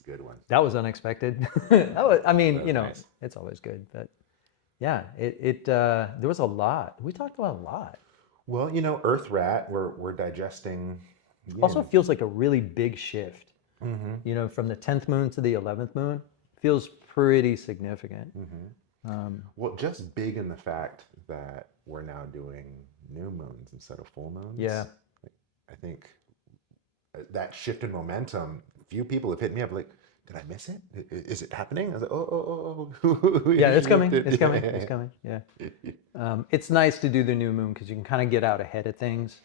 a good one. That was unexpected. I mean, That was nice. it's always good, but yeah, there was a lot. We talked about a lot. Well, Earth Rat, we're digesting. Also Yeah. feels like a really big shift. Mm-hmm. From the 10th moon to the 11th moon, feels pretty significant. Well, just big in the fact that we're now doing new moons instead of full moons. Yeah. I think that shift in momentum, few people have hit me up like, did I miss it? Is it happening? I was like, oh. Yeah, it's coming. shifted. It's coming. It's coming. Yeah. It's nice to do the new moon because you can kind of get out ahead of things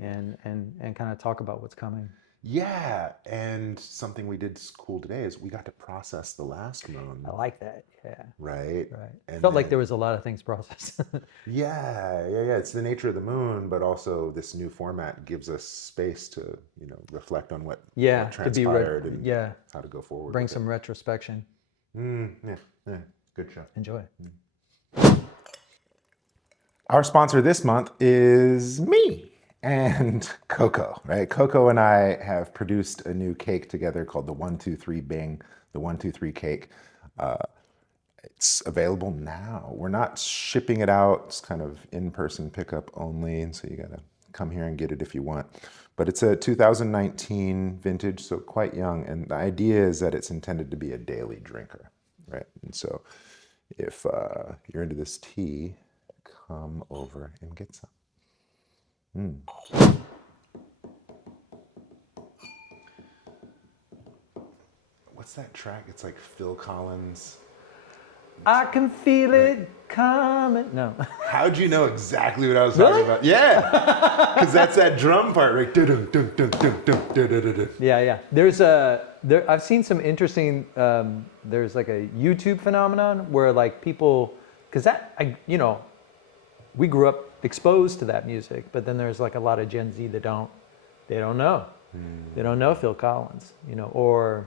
and kind of talk about what's coming. Yeah, and something we did cool today is we got to process the last moon, I like that. Yeah. right? Right. And Felt like then- there was a lot of things processed. Yeah. It's the nature of the moon, but also this new format gives us space to, reflect on what to be transpired and yeah, how to go forward. bring with some retrospection. it. Yeah, good show. Enjoy. Our sponsor this month is me and Coco, right? Coco and I have produced a new cake together called the 123 Bing, the 123 cake. It's available now. We're not shipping it out. It's kind of in-person pickup only, and so you gotta come here and get it if you want. But it's a 2019 vintage, so quite young. And the idea is that it's intended to be a daily drinker, right? And so if you're into this tea, come over and get some. What's that track? It's like Phil Collins. I can feel it coming. No. How'd you know exactly what I was talking about? Yeah, because that's that drum part, right? Yeah. I've seen some interesting. There's like a YouTube phenomenon where like people, because we grew up exposed to that music, but then there's like a lot of Gen Z that they don't know. They don't know Phil Collins, or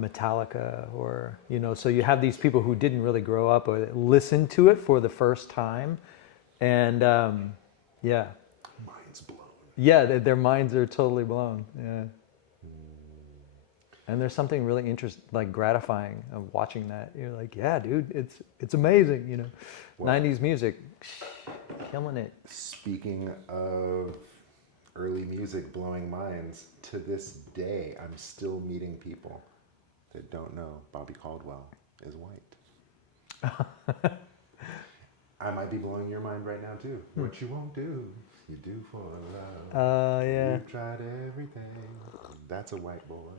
Metallica, or so you have these people who didn't really grow up or listen to it for the first time, and yeah, Mind's blown. yeah, their minds are totally blown. Yeah, and there's something really like gratifying of watching that. You're like, yeah, dude, it's amazing. 90s music, killing it. Speaking of early music blowing minds, to this day, I'm still meeting people that don't know Bobby Caldwell is white. I might be blowing your mind right now too. What you won't do, you do for love. Yeah. You've tried everything. That's a white boy.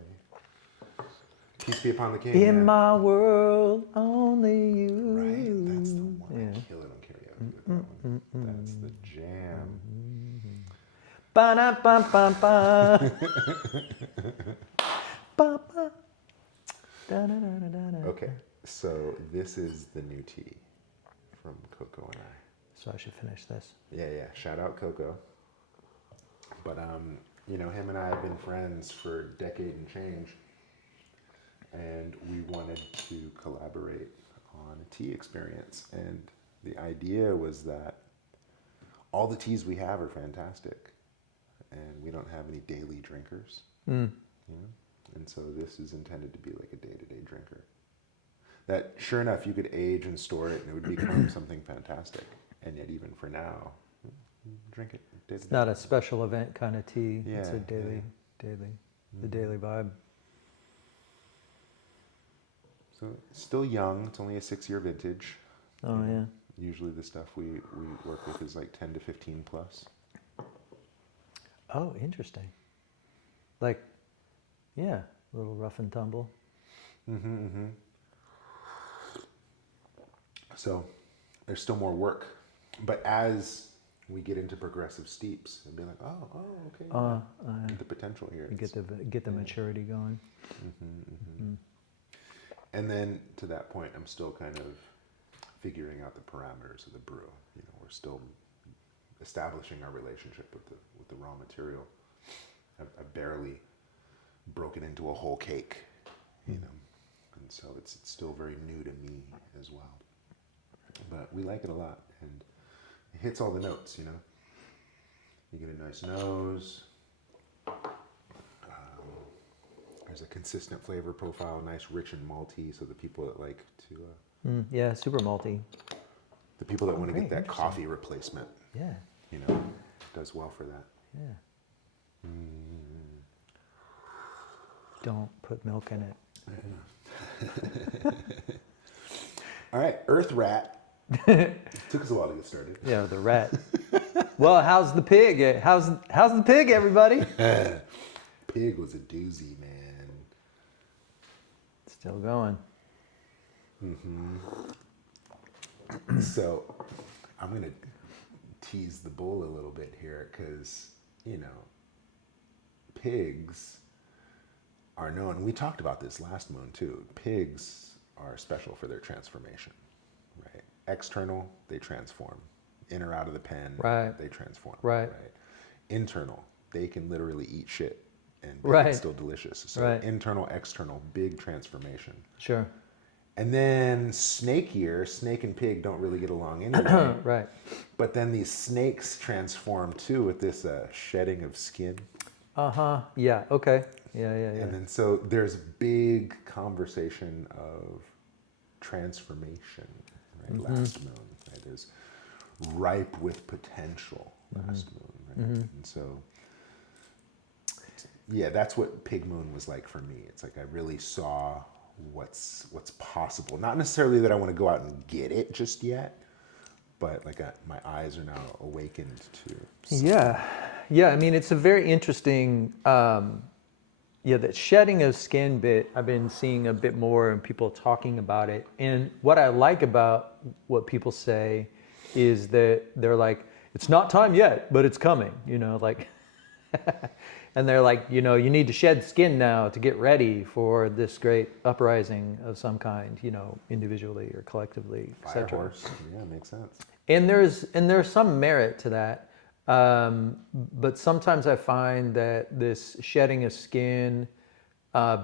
Peace be upon the king. In yeah. my world, only you. Right, that's the one. I kill it on karaoke with that one. That's the jam. Ba-da-bum-bum-bum. Ba-ba. Da-da-da-da-da-da. Okay, so this is the new tea from Coco and I. So I should finish this. Yeah. Shout out Coco. But him and I have been friends for a decade and change, and we wanted to collaborate on a tea experience. And the idea was that all the teas we have are fantastic, and we don't have any daily drinkers. And so this is intended to be like a day-to-day drinker. That, sure enough, you could age and store it, and it would become something fantastic. And yet, even for now, drink it day to It's day. not a special event kind of tea. It's a Yeah, daily, the daily vibe. So it's still young. It's only a 6-year vintage. Oh yeah. Usually the stuff we work with is like 10 to 15 plus. Oh, interesting. Like, yeah, a little rough and tumble. So there's still more work. But as we get into progressive steeps, and be like, okay, the potential here. Get the maturity going. And then to that point, I'm still kind of figuring out the parameters of the brew. We're still establishing our relationship with the raw material. I've barely broken into a whole cake, and so it's still very new to me as well. But we like it a lot, and it hits all the notes. You get a nice nose. has a consistent flavor profile, nice, rich and malty. So the people that like to, Yeah, super malty. the people that want to great, get that interesting. coffee replacement, Yeah, you know, does well for that. yeah. Don't put milk in it. All right, Earth Rat. Took us a while to get started. Yeah, the rat. Well, how's the pig? How's the pig, everybody? Pig was a doozy, man. Still going. So I'm going to tease the bull a little bit here because, you know, pigs are known. We talked about this last moon too. Pigs are special for their transformation, right? External, they transform. In or out of the pen, Right. they transform. Right. Internal, they can literally eat shit and Right. it's still delicious. So Right. internal, external, big transformation. Sure. And then snake and pig don't really get along anyway. Right. But then these snakes transform too with this shedding of skin. Yeah. Okay. Yeah. And then so there's big conversation of transformation, right? Last moon, right? There's ripe with potential last moon, right? And so, yeah, that's what Pig Moon was like for me. It's like I really saw what's possible. Not necessarily that I want to go out and get it just yet, but like my eyes are now awakened to. Yeah. I mean, it's a very interesting. That shedding of skin bit. I've been seeing a bit more and people talking about it. And what I like about what people say is that they're like, it's not time yet, but it's coming. You know, like. And they're like, you know, you need to shed skin now to get ready for this great uprising of some kind, you know, individually or collectively, Fire etc. horse, yeah, makes sense. And there's some merit to that, but sometimes I find that this shedding of skin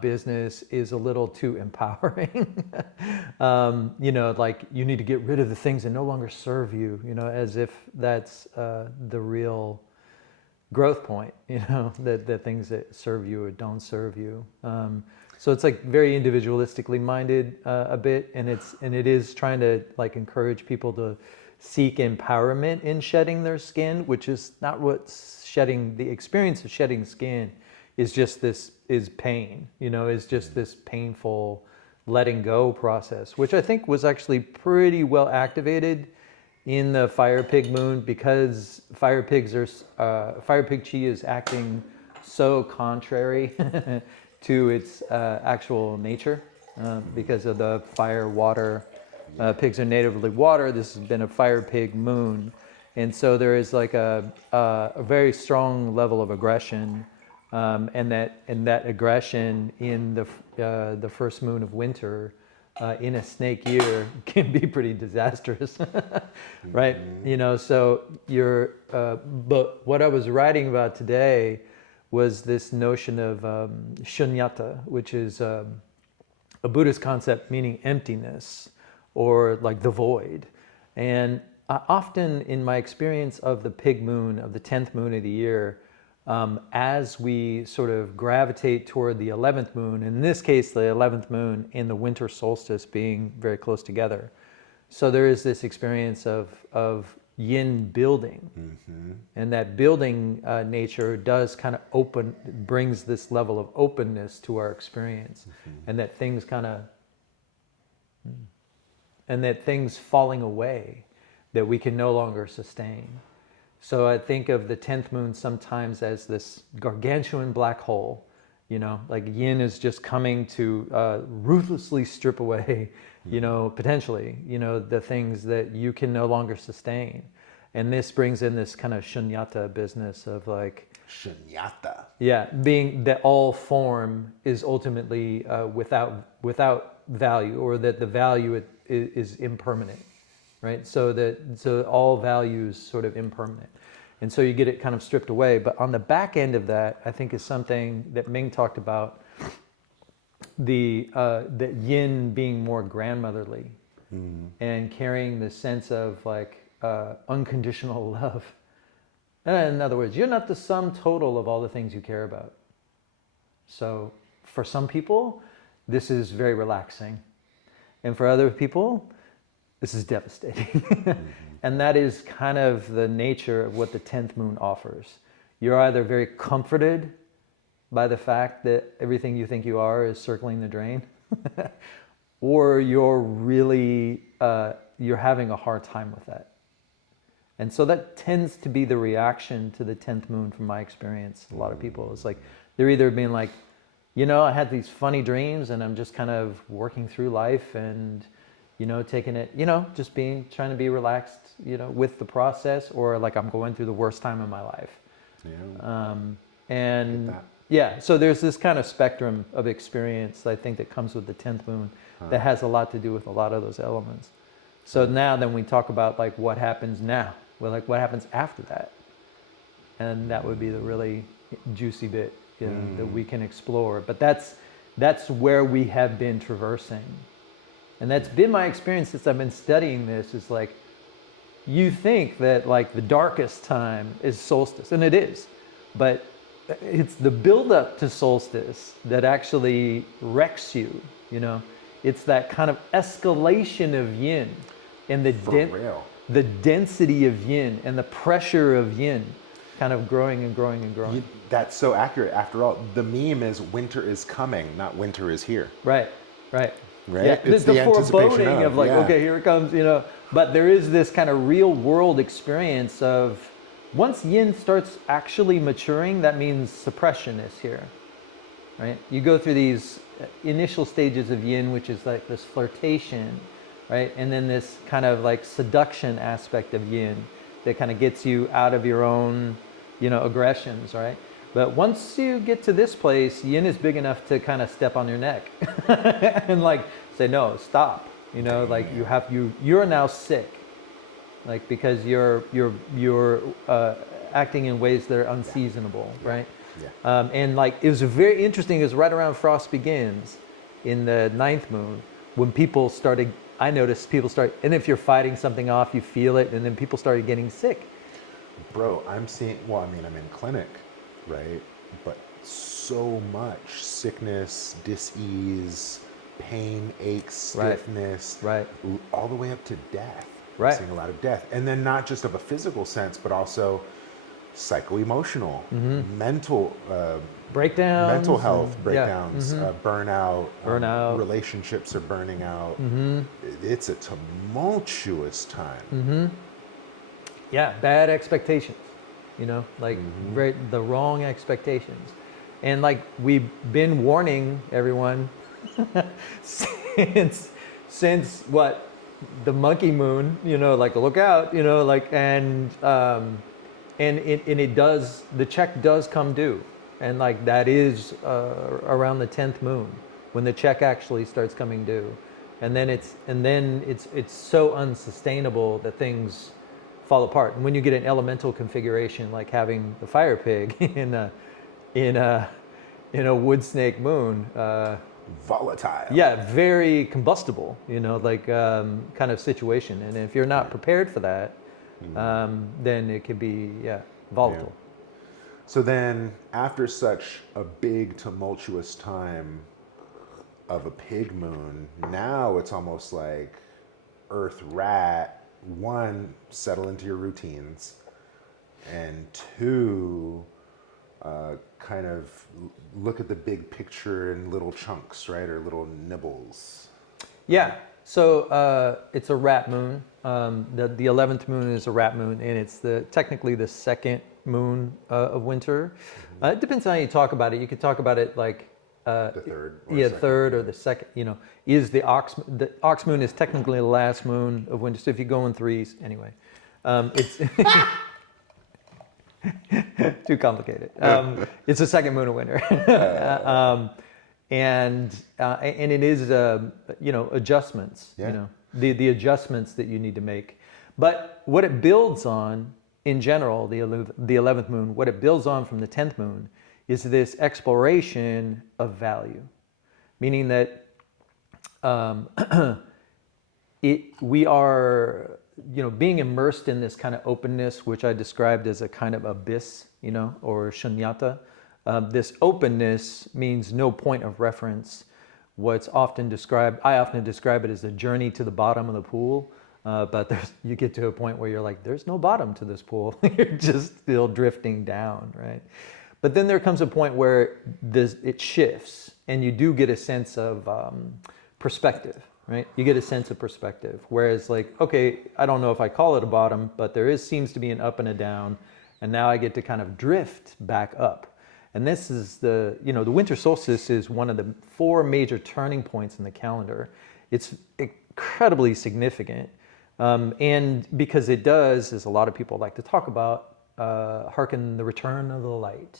business is a little too empowering. You know, like you need to get rid of the things that no longer serve you. You know, as if that's the real growth point, you know, the things that serve you or don't serve you. So it's like very individualistically minded a bit, and it is trying to like encourage people to seek empowerment in shedding their skin, which is not what the experience of shedding skin is. Just is pain, you know, is just this painful letting go process, which I think was actually pretty well activated in the Fire Pig Moon, because Fire Pig Chi is acting so contrary to its actual nature because of the fire water. Pigs are natively water. This has been a Fire Pig Moon, and so there is like a very strong level of aggression, and that aggression in the first moon of winter. In a snake year can be pretty disastrous, right? You know, so but what I was writing about today was this notion of shunyata, which is a Buddhist concept meaning emptiness or like the void. And often in my experience of the pig moon, of the 10th moon of the year, as we sort of gravitate toward the 11th moon, in this case, the 11th moon and the winter solstice being very close together. So there is this experience of yin building. And that building nature does kind of brings this level of openness to our experience. And that things falling away that we can no longer sustain. So I think of the 10th moon sometimes as this gargantuan black hole, you know, like yin is just coming to ruthlessly strip away, you know, potentially, you know, the things that you can no longer sustain. And this brings in this kind of shunyata business of like... Shunyata. Yeah, being that all form is ultimately without value, or that the value is impermanent. Right, so all value is sort of impermanent, and so you get it kind of stripped away. But on the back end of that, I think is something that Ming talked about, the yin being more grandmotherly, and carrying the sense of like unconditional love. In other words, you're not the sum total of all the things you care about. So for some people, this is very relaxing. And for other people, this is devastating. And that is kind of the nature of what the 10th moon offers. You're either very comforted by the fact that everything you think you are is circling the drain, or you're really, you're having a hard time with that. And so that tends to be the reaction to the 10th moon from my experience. A lot of people, it's like, they're either being like, you know, I had these funny dreams and I'm just kind of working through life and, you know, taking it, you know, just trying to be relaxed, you know, with the process, or like I'm going through the worst time of my life. Yeah. And Get that. yeah, so there's this kind of spectrum of experience, I think, that comes with the 10th moon that has a lot to do with a lot of those elements. So now then we talk about like what happens now, well, like what happens after that. And that would be the really juicy bit, you know, that we can explore. But that's where we have been traversing. And that's been my experience since I've been studying this, is like, you think that like the darkest time is solstice, and it is, but it's the buildup to solstice that actually wrecks you, you know? It's that kind of escalation of yin and the density of yin and the pressure of yin kind of growing and growing and growing. That's so accurate. After all, the meme is winter is coming, not winter is here. Right, right. Right? Yeah, It's the the anticipation foreboding of like, yeah. okay, here it comes, you know. But there is this kind of real world experience of, once yin starts actually maturing, that means suppression is here, right? You go through these initial stages of yin, which is like this flirtation, right? And then this kind of like seduction aspect of yin that kind of gets you out of your own, you know, aggressions, right? But once you get to this place, yin is big enough to kind of step on your neck and like say, no, stop. You know, like you're now sick, like because you're acting in ways that are unseasonable, right? Yeah. And like it was very interesting. It was right around Frost Begins, in the 9th moon, when people started. I noticed people start, and if you're fighting something off, you feel it, and then people started getting sick. Bro, I'm seeing, well, I mean, I'm in clinic, right? But so much sickness, dis-ease, pain, aches, Right. stiffness, Right. all the way up to death. Right. I'm seeing a lot of death. And then not just of a physical sense, but also psycho-emotional, mental, Breakdowns. mental health and- breakdowns, burnout, Burnout. relationships are burning out. It's a tumultuous time. Yeah, bad expectations, you know, like the wrong expectations. And like we've been warning everyone since what, the monkey moon, you know, like look out, you know, like, and it does, the check does come due. And like that is around the 10th moon when the check actually starts coming due. And then it's so unsustainable that things fall apart. And when you get an elemental configuration like having the fire pig in a wood snake moon, Volatile. yeah, very combustible, you know, like kind of situation. And if you're not prepared for that, then it could be volatile. Yeah. So then, after such a big tumultuous time of a pig moon, now it's almost like Earth Rat. One, settle into your routines, and two, kind of look at the big picture in little chunks, right, or little nibbles. Yeah. So it's a rat moon. The 11th moon is a rat moon, and it's technically the second moon of winter. It depends on how you talk about it. You could talk about it like The third. Or yeah, second. third or the second. You know, is the ox moon is technically the last moon of winter. So if you go in threes, anyway, it's too complicated. It's the second moon of winter, and it is adjustments. Yeah. You know, the adjustments that you need to make. But what it builds on, in general, the 11th moon, what it builds on from the 10th moon is this exploration of value, meaning that we are, being immersed in this kind of openness, which I described as a kind of abyss, or shunyata, This openness means no point of reference. What's often described, I often describe it as a journey to the bottom of the pool. But you get to a point where you're like, there's no bottom to this pool. You're just still drifting down, right? But then there comes a point where it shifts, and you do get a sense of perspective, right? You get a sense of perspective. Whereas, like, okay, I don't know if I call it a bottom, but there seems to be an up and a down, and now I get to kind of drift back up. And this is the winter solstice is one of the 4 major turning points in the calendar. It's incredibly significant. And because it does, as a lot of people like to talk about, hearken the return of the light,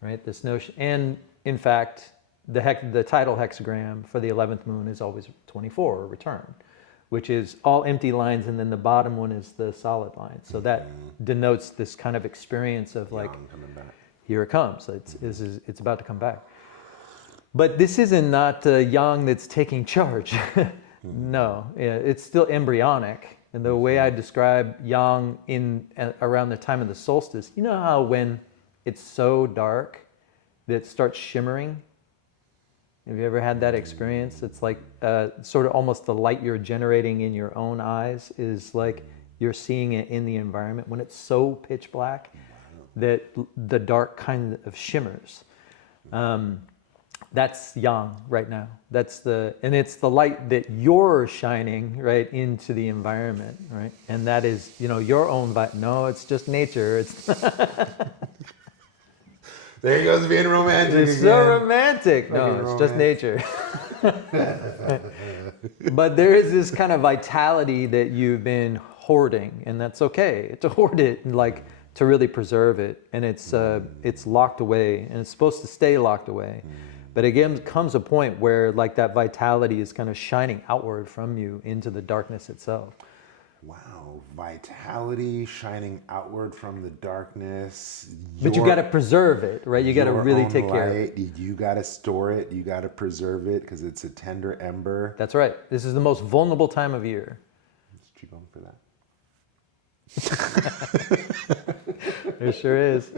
right? This notion, and in fact, the tidal hexagram for the 11th moon is always 24, or return, which is all empty lines, and then the bottom one is the solid line. So that denotes this kind of experience of like, here it comes. It's about to come back. But this isn't not yang that's taking charge. No, it's still embryonic. And the way I describe yang around the time of the solstice, you know how when it's so dark that it starts shimmering? Have you ever had that experience? It's like sort of almost the light you're generating in your own eyes is like you're seeing it in the environment when it's so pitch black that the dark kind of shimmers. That's yang right now. And it's the light that you're shining right into the environment, right? And that is, your own no, it's just nature. It's there he goes being romantic. It's so romantic. No, it's just nature. But there is this kind of vitality that you've been hoarding, and that's okay to hoard it and like to really preserve it. And it's locked away, and it's supposed to stay locked away. But again, comes a point where like that vitality is kind of shining outward from you into the darkness itself. Wow, vitality shining outward from the darkness. But you got to preserve it, right? You got to really take care of it. You got to store it. You got to preserve it because it's a tender ember. That's right. This is the most vulnerable time of year. Is she going for that? It sure is.